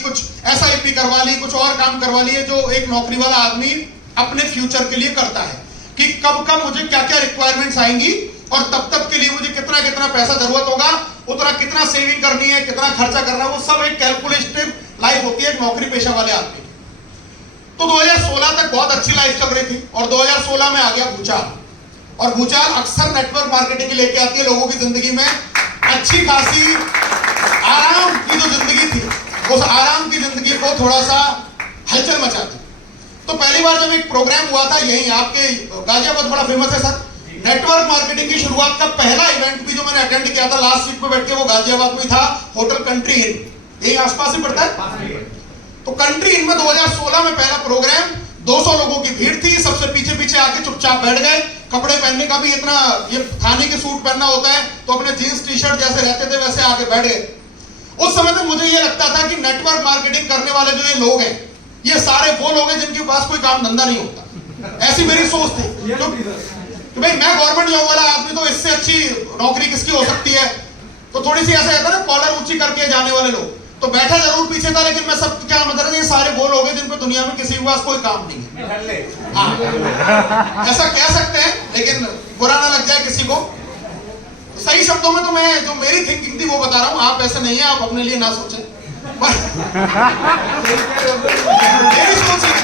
कुछ SIP करवा ली, कुछ और काम करवा लिए जो एक नौकरी वाला आदमी अपने फ्यूचर के लिए करता है कि कब कब मुझे क्या क्या रिक्वायरमेंट्स आएंगी और तब तक के लिए मुझे कितना कितना पैसा जरूरत होगा, उतना कितना सेविंग करनी है, कितना खर्चा करना है, वो सब एक कैलकुलेटिव लाइफ होती है नौकरी पेशा वाले आदमी की। तो 2016 तक बहुत अच्छी लाइफ चल रही थी और 2016 में आ गया भूचाल। और भूचाल अक्सर नेटवर्क मार्केटिंग लेके आती है लोगों की जिंदगी में अच्छी खासी आराम की जो जिंदगी थी, उस आराम की जिंदगी को थोड़ा सा हलचल मचा दी। तो पहली बार जब एक प्रोग्राम हुआ था यही आपके गाजियाबाद, बड़ा फेमस है सर, नेटवर्क मार्केटिंग की शुरुआत का पहला इवेंट भी जो मैंने अटेंड किया था लास्ट सीट पे बैठ के, वो गाजियाबाद में था, होटल कंट्री इन, यही आसपास ही पड़ता है। तो कंट्री इन में 2016 में पहला प्रोग्राम, 200 लोगों की भीड़ थी, सबसे पीछे पीछे आके चुपचाप बैठ गए। कपड़े पहनने का भी इतना, ये थाने के सूट पहनना होता है तो अपने जींस टी शर्ट जैसे रहते थे वैसे आके बैठ गए। उस समय तो मुझे ये लगता था कि नेटवर्क मार्केटिंग करने वाले जो ये लोग हैं, ये सारे वो लोग हैं जिनके पास कोई काम धंधा नहीं होता। ऐसी मेरी सोच थी तो भाई मैं गवर्नमेंट जॉब वाला आदमी, तो इससे अच्छी नौकरी किसकी हो सकती है। तो थोड़ी सी ऐसा रहता है ना, कॉलर ऊंची करके जाने वाले लोग। तो बैठा जरूर पीछे था, लेकिन मैं सब क्या मतलब ये सारे वो लोग हैं जिनको दुनिया में किसी के पास कोई काम नहीं है। हाँ, ऐसा कह सकते हैं, लेकिन बुरा ना लग जाए किसी को। सही शब्दों में तो मैं जो मेरी थिंकिंग थी वो बता रहा हूँ, आप ऐसे नहीं है, आप अपने लिए ना सोचें। मेरी सोच है।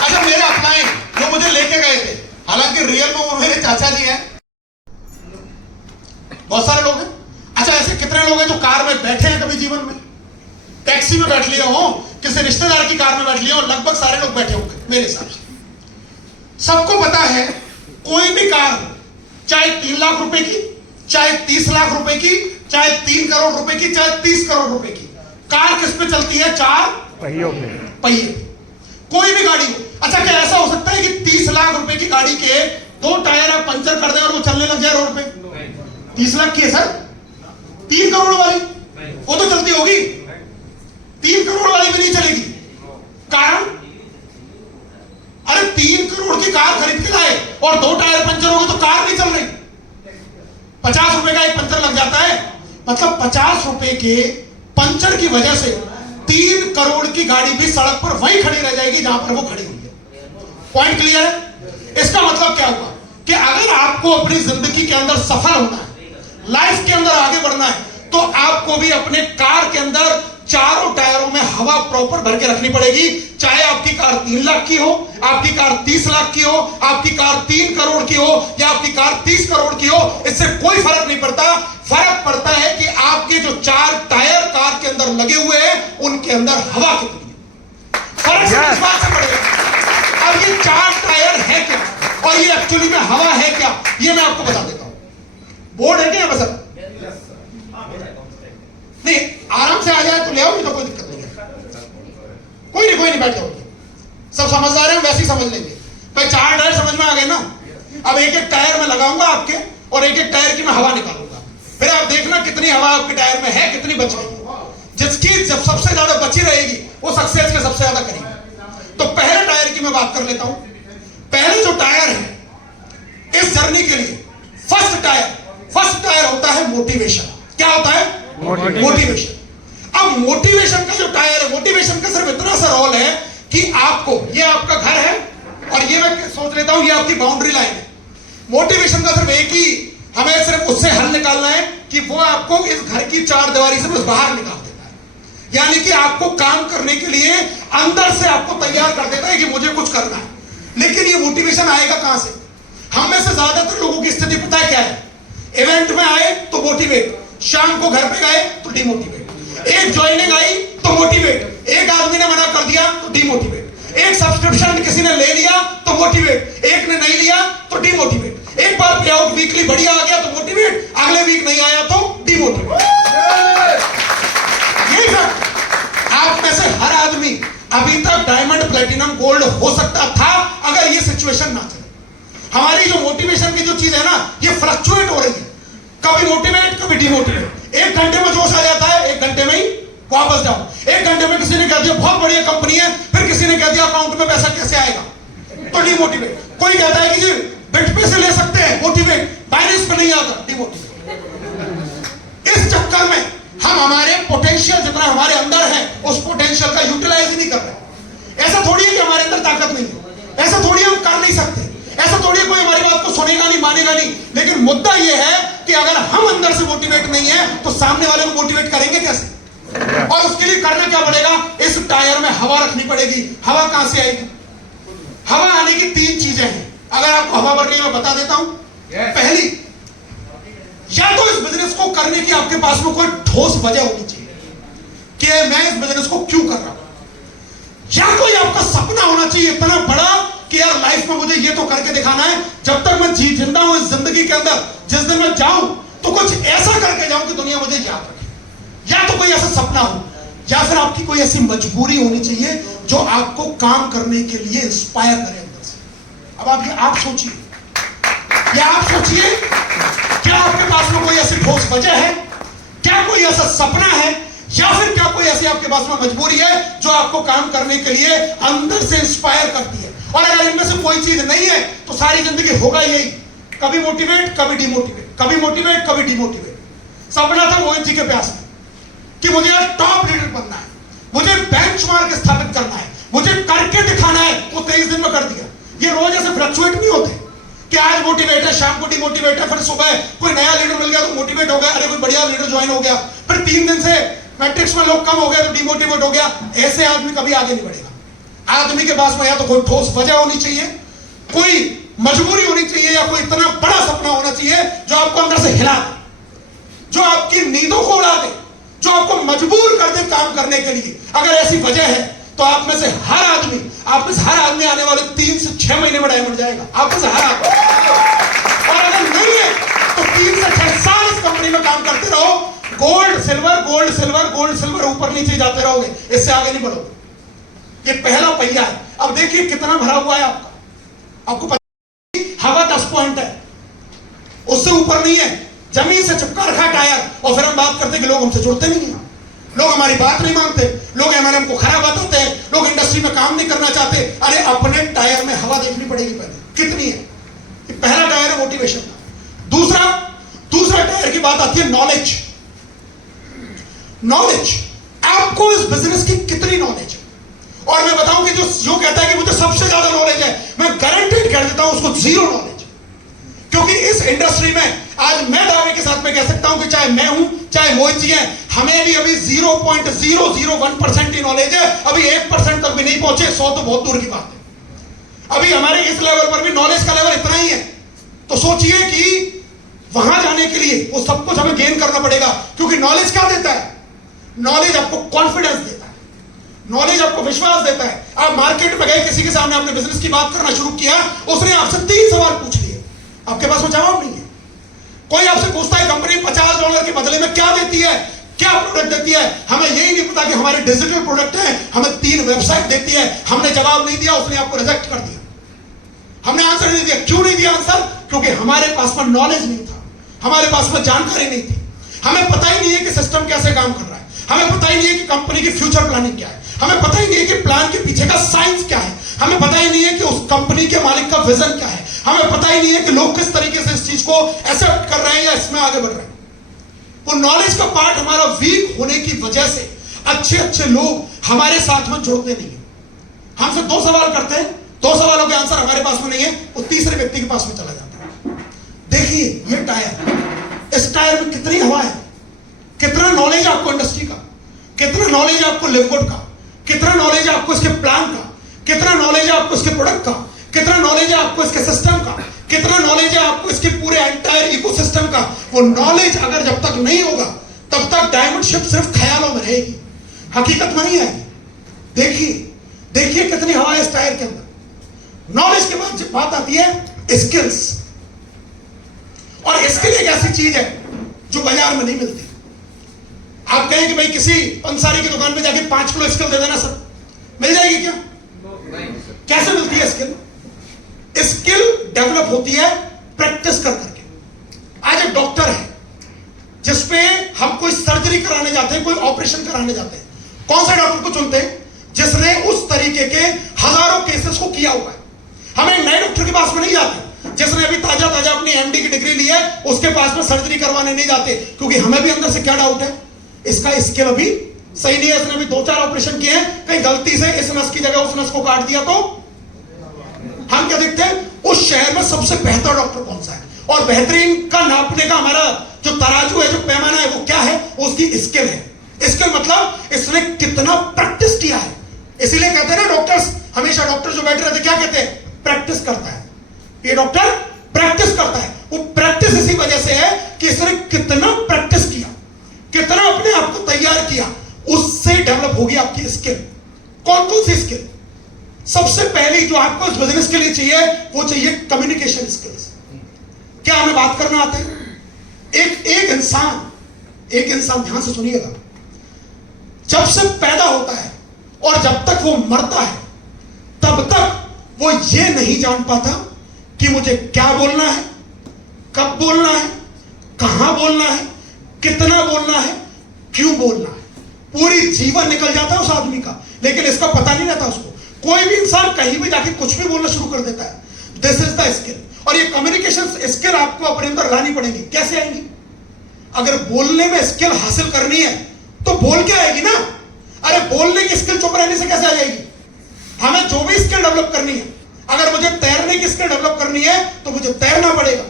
अच्छा, मेरे अपलाइन जो मुझे लेके गए थे, हालांकि रियल में वो मेरे चाचा जी हैं, बहुत सारे लोग हैं। अच्छा, ऐसे कितने लोग हैं जो कार में बैठे हैं कभी जीवन में, टैक्सी में बैठ लिया हो, किसी रिश्तेदार की कार में बैठ लिया हो, लगभग सारे लोग बैठे होंगे मेरे हिसाब से। सबको पता है कोई भी कार, चाहे 3 लाख रुपए की, चाहे 30 लाख रुपए की, चाहे 3 करोड़ रुपए की, चाहे 30 करोड़ रुपए की, कार किस पे चलती है? 4 पहियों पे। पहिए, कोई भी गाड़ी हो। अच्छा, क्या ऐसा हो सकता है कि 30 लाख रुपए की गाड़ी के 2 टायर आप पंचर कर दें और वो चलने लग जाए रोड पे? 30 लाख की है सर, 3 करोड़ वाली वो तो चलती होगी, 3 करोड़ वाली भी नहीं चलेगी। कारण, अरे 3 करोड़ की कार खरीद के लाए और 2 टायर पंचर हो गए तो कार नहीं चल रही। 50 रुपए का एक पंचर लग जाता है, मतलब 50 रुपए के पंचर की वजह से 3 करोड़ की गाड़ी भी सड़क पर वहीं खड़ी रह जाएगी जहां पर वो खड़ी हुई है। पॉइंट क्लियर है? इसका मतलब क्या हुआ कि अगर आपको अपनी जिंदगी के अंदर सफल होना है, लाइफ के अंदर आगे बढ़ना है, तो आपको भी अपने कार के अंदर चारों टायरों में हवा प्रॉपर भर के रखनी पड़ेगी। चाहे आपकी कार 3 लाख की हो, आपकी कार 30 लाख की हो, आपकी कार 3 करोड़ की हो, या आपकी कार 30 करोड़ की हो, इससे कोई फर्क नहीं पड़ता। फर्क पड़ता है कि आपके जो 4 टायर कार के अंदर लगे हुए हैं उनके अंदर हवा कितनी है। फर्क सिर्फ इस बात से पड़ेगा। अब ये 4 टायर है क्या और ये एक्चुअली में हवा है क्या, ये मैं आपको बता देता हूं। बोर्ड है क्या बस? नहीं, आराम से आ जाए तो ले आओ, नहीं तो कोई दिक्कत नहीं है। कोई नहीं बैठ जाओ, सब समझदार हैं, वैसे ही समझ लेंगे भाई। 4 टायर समझ में आ गए ना। अब एक एक टायर में लगाऊंगा आपके और एक एक टायर की मैं हवा निकालूंगा, फिर आप देखना कितनी हवा आपके टायर में है, कितनी बच गई। जिसकी जब सबसे ज्यादा बची रहेगी वो सक्सेस के सबसे ज्यादा करेगी। तो पहले टायर की मैं बात कर लेता हूं। पहले जो टायर है इस जर्नी के लिए, फर्स्ट टायर होता है मोटिवेशन। क्या होता है? मोटिवेशन। अब मोटिवेशन का जो टायर है, मोटिवेशन का सिर्फ इतना सा रोल है कि आपको, ये आपका घर है और ये मैं सोच लेता हूं ये आपकी बाउंड्री लाइन है। मोटिवेशन का सिर्फ एक ही, हमें सिर्फ उससे हल निकालना है कि वो आपको इस घर की 4 दीवारी से बस बाहर निकाल देता है। यानी कि आपको काम करने के लिए अंदर से आपको तैयार कर देता है कि मुझे कुछ करना है। लेकिन ये मोटिवेशन आएगा कहां से? हम में से ज्यादातर लोगों की स्थिति पता है क्या है? इवेंट में आए तो मोटिवेट, शाम को घर पे गए तो डिमोटिवेट, एक ज्वाइनिंग आई तो मोटिवेट, एक आदमी ने मना कर दिया तो डिमोटिवेट, एक सब्सक्रिप्शन किसी ने ले लिया तो मोटिवेट, एक ने नहीं लिया तो डिमोटिवेट, एक बार पे आउट वीकली बढ़िया आ गया तो मोटिवेट, अगले वीक नहीं आया तो डिमोटिवेट। यही फर्क। आप में से हर आदमी अभी तक डायमंड, प्लेटिनम, गोल्ड हो सकता था अगर ये सिचुएशन ना चले। हमारी जो मोटिवेशन की जो चीज है ना, ये फ्लक्चुएट हो रही है, कभी मोटिवेट कभी डिमोटिवेट। 1 घंटे में जोश आ जाता है, 1 घंटे में ही वापस जाओ। 1 घंटे में किसी ने कह दिया बहुत बढ़िया कंपनी है, फिर किसी ने कह दिया अकाउंट में पैसा कैसे आएगा, तो डिमोटिवेट। कोई कहता है कि जी बिट पे से ले सकते हैं, मोटिवेट, बाइनेंस पे नहीं आता, डिमोटिवेट। इस चक्कर में हम हमारे पोटेंशियल जितना हमारे अंदर है उस पोटेंशियल का यूटिलाइज ही नहीं कर रहे। ऐसा थोड़ी है कि हमारे अंदर ताकत नहीं है, ऐसा थोड़ी हम कर नहीं सकते, ऐसा थोड़ी कोई हमारी बात को सुनेगा नहीं, मानेगा नहीं। लेकिन मुद्दा यह है कि अगर हम अंदर से मोटिवेट नहीं है तो सामने वाले को मोटिवेट करेंगे कैसे? और उसके लिए करना क्या पड़ेगा? इस टायर में हवा रखनी पड़ेगी। हवा कहां से आएगी? हवा आने की 3 चीजें हैं। अगर आपको हवा भरनी है मैं बता देता हूं। पहली, या तो इस बिजनेस को करने की आपके पास में कोई ठोस वजह होनी चाहिए कि मैं इस बिजनेस को क्यों कर रहा हूं, या कोई आपका सपना होना चाहिए इतना बड़ा कि यार लाइफ में मुझे ये तो करके दिखाना है, जब तक मैं जिंदा हूं इस जिंदगी के अंदर, जिस दिन मैं जाऊं तो कुछ ऐसा करके जाऊं कि दुनिया मुझे याद रखे। या तो कोई ऐसा सपना हो, या फिर आपकी कोई ऐसी मजबूरी होनी चाहिए जो आपको काम करने के लिए इंस्पायर करे अंदर से। अब आप सोचिए, या आप सोचिए, क्या आपके पास में कोई ऐसी ठोस वजह है? क्या कोई ऐसा सपना है? या फिर क्या कोई ऐसी आपके पास में मजबूरी है जो आपको काम करने के लिए अंदर से इंस्पायर करती है? और अगर इनमें से कोई चीज नहीं है तो सारी जिंदगी होगा यही, कभी मोटिवेट कभी डिमोटिवेट, कभी मोटिवेट कभी डिमोटिवेट। सपना था मोहित जी के प्यास में कि मुझे आज टॉप लीडर बनना है, मुझे बेंचमार्क स्थापित करना है, मुझे करके दिखाना है। वो 23 दिन में कर दिया। ये रोज ऐसे फ्लक्चुएट नहीं होते कि आज मोटिवेट है, शाम को डिमोटिवेट है, फिर सुबह कोई नया लीडर मिल गया तो मोटिवेट हो गया, अरे कोई बढ़िया लीडर ज्वाइन हो गया, फिर 3 दिन से मैट्रिक्स में लोग कम हो गए तो डिमोटिवेट हो गया। ऐसे आदमी कभी आगे नहीं बढ़ेगा। आदमी के पास में या तो कोई ठोस वजह होनी चाहिए, कोई मजबूरी होनी चाहिए, या कोई इतना बड़ा सपना होना चाहिए जो आपको अंदर से हिला दे, जो आपकी नींदों को उड़ा दे, जो आपको मजबूर कर दे काम करने के लिए। अगर ऐसी वजह है तो आप में से हर आदमी आने वाले 3 से 6 महीने में डायमंड जाएगा। आप में से हर आदमी। और अगर नहीं है तो 3 से 6 साल इस कंपनी में काम करते रहो, gold silver gold silver gold silver ऊपर नीचे जाते रहोगे, इससे आगे नहीं बढ़ोगे। ये पहला पहिया है। अब देखिए कितना भरा हुआ है आपका। आपको पता है हवा 10 पॉइंट है, उससे ऊपर नहीं है। जमीन से चिपका रखा टायर, और फिर हम बात करते कि लोग हमसे जुड़ते नहीं हैं, लोग हमारी बात नहीं मानते, लोग एमएलएम को खराब बताते हैं, लोग इंडस्ट्री में काम नहीं करना चाहते। अरे अपने टायर में हवा देखनी पड़ेगी पहले कितनी है। ये पहला टायर है मोटिवेशन का। दूसरा टायर की बात आती है नॉलेज। नॉलेज, आपको इस बिजनेस की कितनी नॉलेज है? और मैं बताऊं कि जो कहता है कि मुझे सबसे ज्यादा नॉलेज है, मैं गारंटेड कर देता हूं उसको जीरो नॉलेज। क्योंकि इस इंडस्ट्री में आज मैं दावे के साथ में कह सकता हूं कि चाहे मैं हूं चाहे मोहित जी हैं, हमें भी अभी 0.001% ही नॉलेज है। अभी 1% तक भी नहीं पहुंचे, 100 तो बहुत दूर की बात है। अभी हमारे इस लेवल पर भी नॉलेज का लेवल इतना ही है। तो सोचिए कि वहां जाने के लिए वो सब कुछ हमें गेन करना पड़ेगा। क्योंकि नॉलेज क्या देता है? नॉलेज आपको कॉन्फिडेंस देता है, नॉलेज आपको विश्वास देता है। आप मार्केट में गए, किसी के सामने आपने बिजनेस की बात करना शुरू किया, उसने आपसे 3 सवाल पूछ लिए, आपके पास में जवाब नहीं है। कोई आपसे पूछता है कंपनी $50 के बदले में क्या देती है, क्या प्रोडक्ट देती है? हमें यही नहीं पता कि हमारे डिजिटल प्रोडक्ट है, हमें 3 वेबसाइट देती है। हमने जवाब नहीं दिया, उसने आपको रिजेक्ट कर दिया। हमने आंसर नहीं दिया। क्यों नहीं दिया आंसर? क्योंकि हमारे पास में नॉलेज नहीं था, हमारे पास में जानकारी नहीं थी। हमें पता ही नहीं है कि सिस्टम कैसे काम कर रहा है, हमें पता ही नहीं है कि कंपनी की फ्यूचर प्लानिंग क्या है, हमें पता ही नहीं है कि प्लान के पीछे का साइंस क्या है, हमें पता ही नहीं है कि उस कंपनी के मालिक का विजन क्या है, हमें पता ही नहीं है कि लोग किस तरीके से इस चीज को एक्सेप्ट कर रहे हैं या इसमें आगे बढ़ रहे हैं। वो नॉलेज का पार्ट हमारा वीक होने की वजह से अच्छे लोग हमारे साथ में जुड़ते नहीं है। हमसे 2 सवाल करते हैं, 2 सवालों के आंसर हमारे पास में नहीं है, वो तीसरे व्यक्ति के पास में चला जाता है। देखिए ये टायर, इस टायर में कितनी हवा है, कितना नॉलेज आपको इंडस्ट्री का, कितना नॉलेज आपको लिवगुड का, कितना नॉलेज है आपको इसके प्लान का, कितना नॉलेज है आपको इसके प्रोडक्ट का, कितना नॉलेज है आपको इसके सिस्टम का, कितना नॉलेज है आपको इसके पूरे एंटायर इकोसिस्टम का। वो नॉलेज अगर जब तक नहीं होगा तब तक डायमंड शिप सिर्फ ख्यालों में रहेगी, हकीकत में नहीं आएगी। देखिए कितनी हवा है इस टायर के अंदर। नॉलेज के बाद बात आती है स्किल्स, और स्किल एक ऐसी चीज है जो बाजार में नहीं मिलती। आप कहें कि भाई किसी पंसारी की दुकान पे जाके 5 किलो स्किल दे देना सर, मिल जाएगी क्या? कैसे मिलती है स्किल? स्किल डेवलप होती है प्रैक्टिस कर करके। आज एक डॉक्टर है जिसपे हम कोई सर्जरी कराने जाते हैं, कोई ऑपरेशन कराने जाते हैं, कौन सा डॉक्टर को चुनते हैं? जिसने उस तरीके के हजारों केसेस को किया हुआ है। हम एक नए डॉक्टर के पास में नहीं जाते जिसने अभी ताजा अपनी एमडी की डिग्री ली है, उसके पास में सर्जरी करवाने नहीं जाते, क्योंकि हमें भी अंदर से क्या डाउट है, इसका स्किल अभी सही नहीं है, इसने भी 2-4 ऑपरेशन किए हैं, कहीं गलती से इस नस की जगह उस नस को काट दिया तो हम क्या देखते हैं, उस शहर में सबसे बेहतर डॉक्टर कौन सा है, और बेहतरीन का नापने का हमारा जो तराजू है, जो पैमाना है, वो क्या है, वो उसकी स्किल है। स्किल मतलब इसने कितना प्रैक्टिस किया है। इसीलिए कहते हैं ना डॉक्टर्स, हमेशा डॉक्टर जो बैठे रहते क्या कहते हैं, प्रैक्टिस करता है, ये डॉक्टर प्रैक्टिस करता है। वो प्रैक्टिस इसी वजह से है कि इसने कितना प्रैक्टिस किया, कितना अपने आप को तैयार किया, उससे डेवलप होगी आपकी स्किल। कौन कौन सी स्किल? सबसे पहली जो आपको इस बिजनेस के लिए चाहिए, वो चाहिए कम्युनिकेशन स्किल्स। क्या हमें बात करना आता है? एक इंसान ध्यान से सुनिएगा, जब से पैदा होता है और जब तक वो मरता है, तब तक वो ये नहीं जान पाता कि मुझे क्या बोलना है, कब बोलना है, कहां बोलना है, कितना बोलना है, क्यों बोलना है। पूरी जीवन निकल जाता है उस आदमी का, लेकिन इसका पता नहीं रहता उसको। कोई भी इंसान कहीं भी जाके कुछ भी बोलना शुरू कर देता है। This is the skill. और ये कम्युनिकेशन स्किल आपको अपने अंदर लानी पड़ेगी। कैसे आएंगी? अगर बोलने में स्किल हासिल करनी है तो बोल के आएगी ना। अरे बोलने की स्किल चुप रहने से कैसे आ जाएगी? हमें जो भी स्किल डेवलप करनी है, अगर मुझे तैरने की स्किल डेवलप करनी है तो मुझे तैरना पड़ेगा,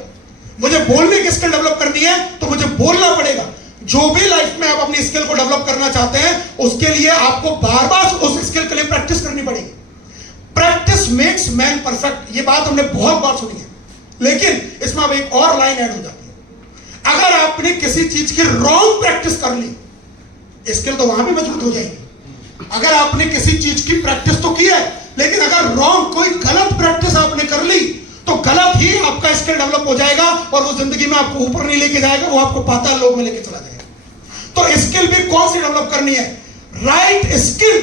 मुझे बोलने की स्किल डेवलप करनी है तो मुझे बोलना पड़ेगा। जो भी लाइफ में आप अपनी स्किल को डेवलप करना चाहते हैं, उसके लिए आपको बार बार उस स्किल के लिए प्रैक्टिस करनी पड़ेगी। प्रैक्टिस मेक्स मैन परफेक्ट, ये बात हमने बहुत बार सुनी है, लेकिन इसमें अब एक और लाइन ऐड हो जाती है। अगर आपने किसी चीज की रॉन्ग प्रैक्टिस कर ली, स्किल तो वहां भी मजबूत हो जाएगी। अगर आपने किसी चीज की प्रैक्टिस तो की है, लेकिन अगर रॉन्ग कोई गलत प्रैक्टिस आपने कर ली, तो गलत ही आपका स्किल डेवलप हो जाएगा और वो जिंदगी में आपको ऊपर नहीं लेके जाएगा, वो आपको पाताल लोक में लेके चला जाएगा। तो स्किल भी कौन सी डेवलप करनी है? Right skill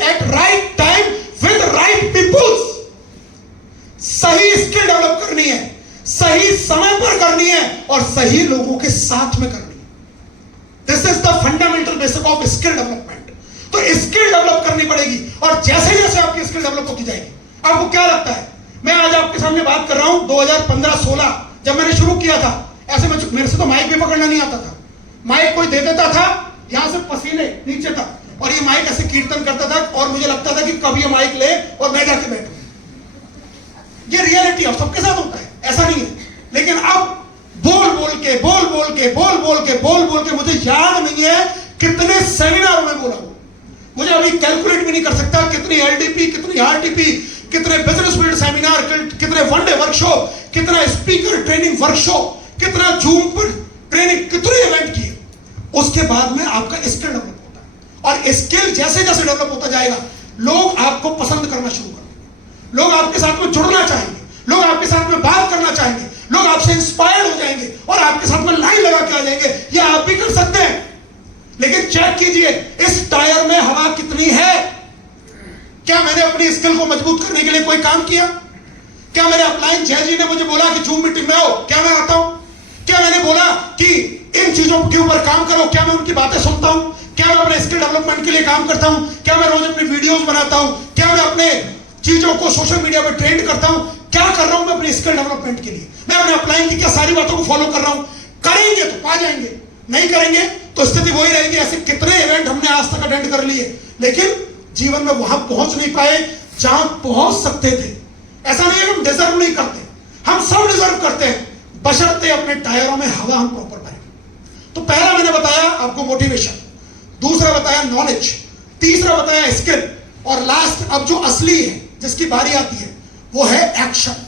at right time with right peoples. सही स्किल डेवलप करनी है, सही समय पर करनी है और सही लोगों के साथ में करनी है। This is the fundamental basic of skill development. तो स्किल डेवलप करनी पड़ेगी, और जैसे जैसे आपकी स्किल डेवलप होती जाएगी, आपको क्या लगता है, मैं आज आपके सामने बात कर रहा हूं 2015-16 जब मैंने शुरू किया था, ऐसे में मेरे से तो माइक भी पकड़ना नहीं आता था। माइक कोई दे देता था, यहां से पसीने नीचे तक, और ये माइक ऐसे कीर्तन करता था, और मुझे लगता था कि कब ये माइक ले और मैं जाके बैठूं। ये रियलिटी अब सबके साथ होता है, ऐसा नहीं है। लेकिन अब बोल बोल के मुझे याद नहीं है कितने सेमिनार में बोला हूं। मुझे अभी कैलकुलेट भी नहीं कर सकता कितनी एलडीपी, कितनी आरटीपी, कितने बिजनेस बिल्ड सेमिनार, कितने वन डे वर्कशॉप, कितना स्पीकर ट्रेनिंग वर्कशॉप, कितना जूम पर ट्रेनिंग, कितने इवेंट किए। उसके बाद में आपका स्किल डेवलप होता है, और स्किल जैसे जैसे डेवलप होता जाएगा, लोग आपको पसंद करना शुरू करेंगे, लोग आपके साथ में जुड़ना चाहेंगे, लोग आपके साथ में बात करना चाहेंगे, लोग आपसे इंस्पायर्ड हो जाएंगे और आपके साथ में लाइन लगा के आ जाएंगे। ये आप भी कर सकते हैं, लेकिन चेक कीजिए इस टायर में हवा कितनी है। क्या मैंने अपनी स्किल को मजबूत करने के लिए कोई काम किया? क्या मेरे अपलाइन जय जी ने मुझे बोला कि जूम मीटिंग में आओ, क्या मैं आता हूं? क्या मैंने बोला कि इन चीजों के ऊपर काम करो, क्या मैं उनकी बातें सुनता हूं? क्या मैं अपने स्किल डेवलपमेंट के लिए काम करता हूं? क्या मैं रोज अपनी वीडियोस बनाता हूं? क्या मैं अपने चीजों को सोशल मीडिया पर ट्रेंड करता हूं? क्या कर रहा हूं मैं अपने स्किल डेवलपमेंट के लिए? मैं अपने अपलाइन की क्या सारी बातों को फॉलो कर रहा हूं? करेंगे तो पा जाएंगे, नहीं करेंगे तो स्थिति वही रहेगी। ऐसे कितने इवेंट हमने आज तक अटेंड कर लिए, लेकिन जीवन में वहां पहुंच नहीं पाए जहां पहुंच सकते थे। ऐसा नहीं है हम डिजर्व नहीं करते, हम सब डिजर्व करते हैं, बशर्ते अपने टायरों में हवा हम प्रॉपर भरें। तो पहला मैंने बताया आपको मोटिवेशन, दूसरा बताया नॉलेज, तीसरा बताया स्किल, और लास्ट अब जो असली है जिसकी बारी आती है वो है एक्शन।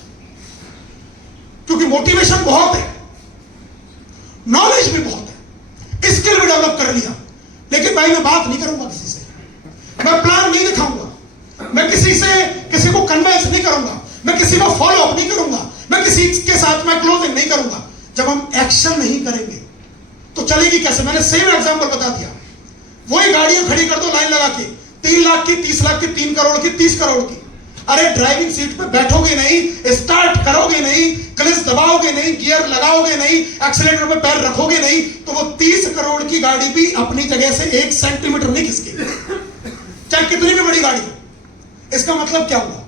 क्योंकि मोटिवेशन बहुत है, नॉलेज भी बहुत है, स्किल भी डेवलप कर लिया, लेकिन भाई मैं बात नहीं करूंगा किसी से, मैं प्लान नहीं दिखाऊंगा, मैं किसी को कन्विंस नहीं करूंगा, मैं किसी को फॉलो अप नहीं करूंगा, मैं किसी के साथ में क्लोजिंग नहीं करूंगा। जब हम एक्शन नहीं करेंगे तो चलेगी कैसे? मैंने सेम एग्जांपल बता दिया। वही गाड़ियां खड़ी कर दो लाइन लगा के, 3 लाख की, 30 लाख की, 3 करोड़ की, 30 करोड़ की। अरे ड्राइविंग सीट पे बैठोगे नहीं, स्टार्ट करोगे नहीं, क्लच दबाओगे नहीं, गियर लगाओगे नहीं, एक्सीलेटर पे पैर रखोगे नहीं, तो वो 30 करोड़ की गाड़ी भी अपनी जगह से 1 सेंटीमीटर नहीं खिसकेगी, चाहे कितनी भी बड़ी गाड़ी हो। इसका मतलब क्या हुआ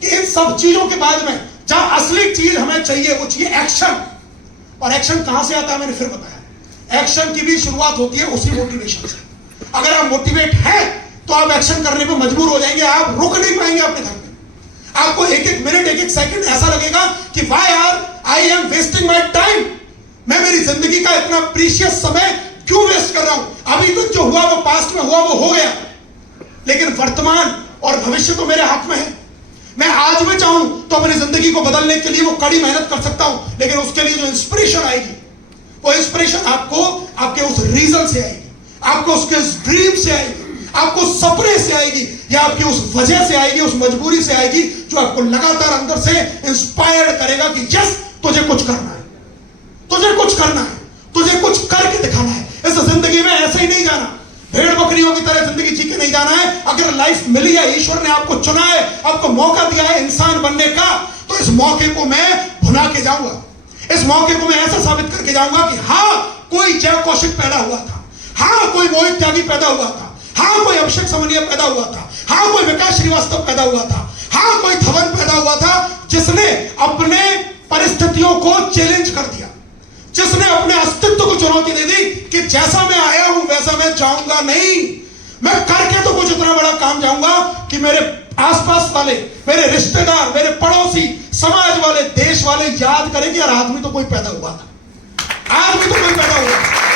कि इन सब चीजों के बाद में जहां असली चीज हमें चाहिए वो चाहिए एक्शन। और एक्शन कहां से आता है? मैंने फिर बताया, एक्शन की भी शुरुआत होती है उसी मोटिवेशन से। अगर आप मोटिवेट हैं तो आप एक्शन करने पे मजबूर हो जाएंगे, आप रुक नहीं पाएंगे अपने घर में। आपको एक एक मिनट, एक एक सेकंड ऐसा लगेगा कि वाई यार I am wasting my time, मैं मेरी जिंदगी का इतना प्रीशियस समय क्यों वेस्ट कर रहा हूं। अभी तक जो हुआ वो पास्ट में हुआ, वो हो गया, लेकिन वर्तमान और भविष्य तो मेरे हाथ में है। मैं आज में चाहूं तो अपनी जिंदगी को बदलने के लिए वो कड़ी मेहनत कर सकता हूं, लेकिन उसके लिए जो इंस्पिरेशन आएगी, वो इंस्पिरेशन आपको आपके उस रीजन से आएगी, आपको उसके उस ड्रीम से आएगी, आपको सपने से आएगी, या आपकी उस वजह से आएगी, उस मजबूरी से आएगी जो आपको लगातार अंदर से इंस्पायर करेगा कि यस, तुझे कुछ करना है, तुझे कुछ करना है, तुझे कुछ करके दिखाना है। इस जिंदगी में ऐसे ही नहीं जाना, भेड़ बकरियों की तरह जिंदगी जी के नहीं जाना है। अगर लाइफ मिली है, ईश्वर ने आपको चुना है, आपको मौका दिया है इंसान बनने का, तो इस मौके को मैं भुना के जाऊंगा। इस मौके को मैं ऐसा साबित करके जाऊंगा कि हाँ, कोई जय कौशिक पैदा हुआ था, हाँ कोई मोहित त्यागी पैदा हुआ था, हाँ कोई अभिषेक समनिया पैदा हुआ था, हाँ कोई विकास श्रीवास्तव पैदा हुआ था, हाँ कोई धवन पैदा हुआ था, जिसने अपने परिस्थितियों को चैलेंज कर दिया, जिसने अपने अस्तित्व को चुनौती दे दी कि जैसा मैं आया हूं वैसा मैं जाऊंगा नहीं, मैं करके तो कुछ इतना बड़ा काम जाऊंगा कि मेरे आसपास वाले, मेरे रिश्तेदार, मेरे पड़ोसी, समाज वाले, देश वाले याद करें कि यार आदमी तो कोई पैदा हुआ था, आदमी तो कोई पैदा हुआ था।